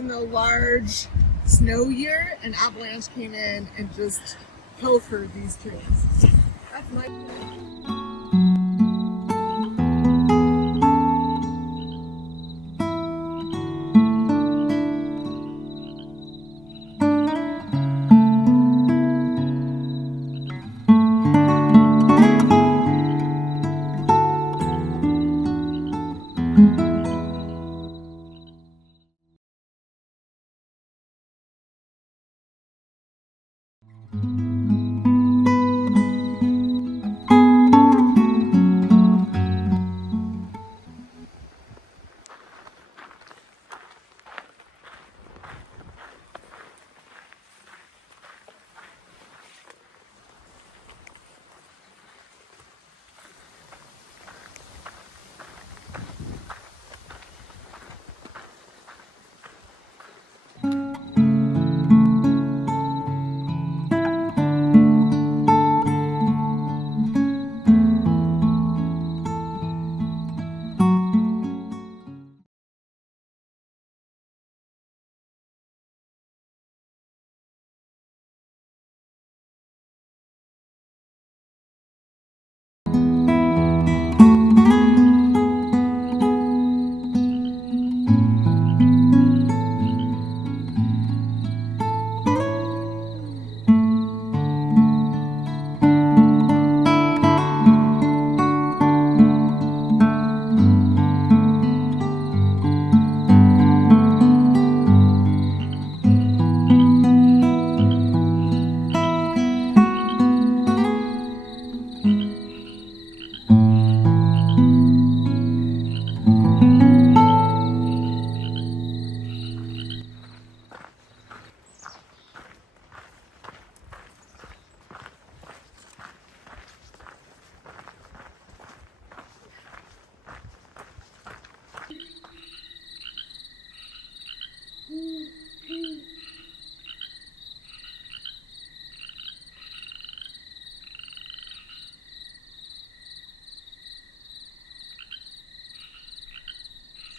in the large snow year, an avalanche came in and just pilfered these trees. That's my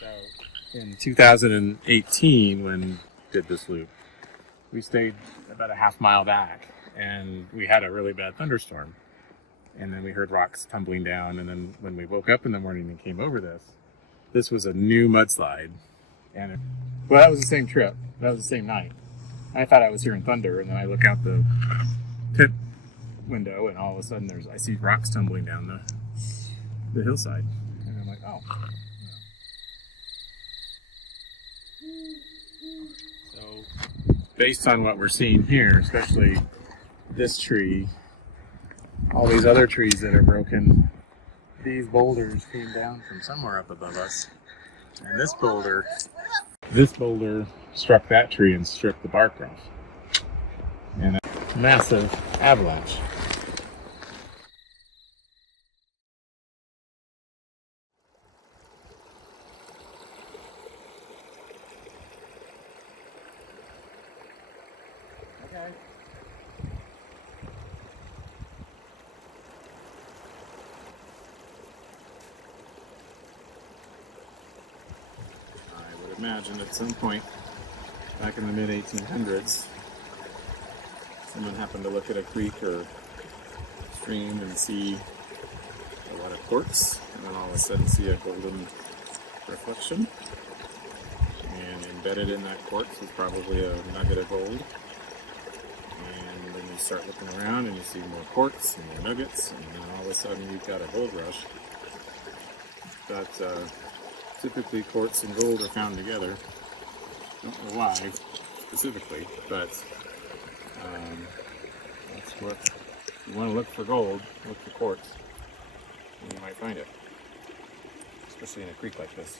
So in 2018, when we did this loop, we stayed about a half mile back, and we had a really bad thunderstorm. And then we heard rocks tumbling down, and then when we woke up in the morning and came over this was a new mudslide. And that was the same trip. That was the same night. I thought I was hearing thunder, and then I look out the pit window, and all of a sudden I see rocks tumbling down the hillside. And I'm like, oh. So, based on what we're seeing here, especially this tree, all these other trees that are broken, these boulders came down from somewhere up above us. And this boulder struck that tree and stripped the bark off. And a massive avalanche. Okay. I would imagine at some point back in the mid-1800s, someone happened to look at a creek or stream and see a lot of quartz, and then all of a sudden see a golden reflection. And embedded in that quartz is probably a nugget of gold. And then you start looking around and you see more quartz and more nuggets, and then all of a sudden you've got a gold rush. But typically quartz and gold are found together. Don't know why specifically, but that's what you want to look for. Gold, look for quartz, and you might find it, especially in a creek like this.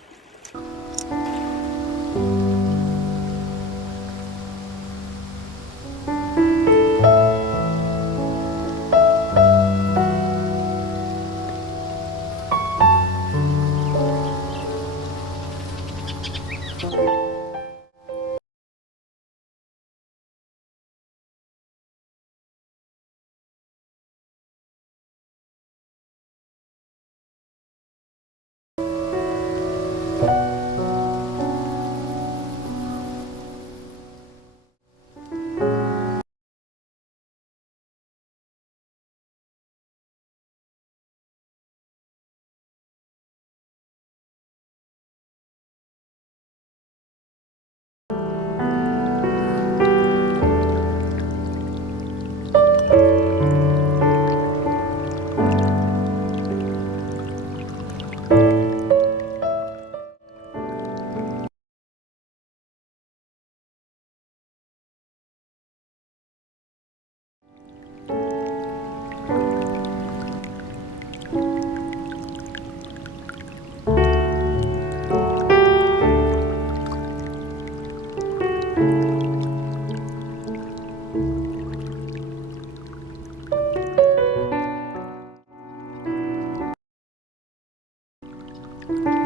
Bye.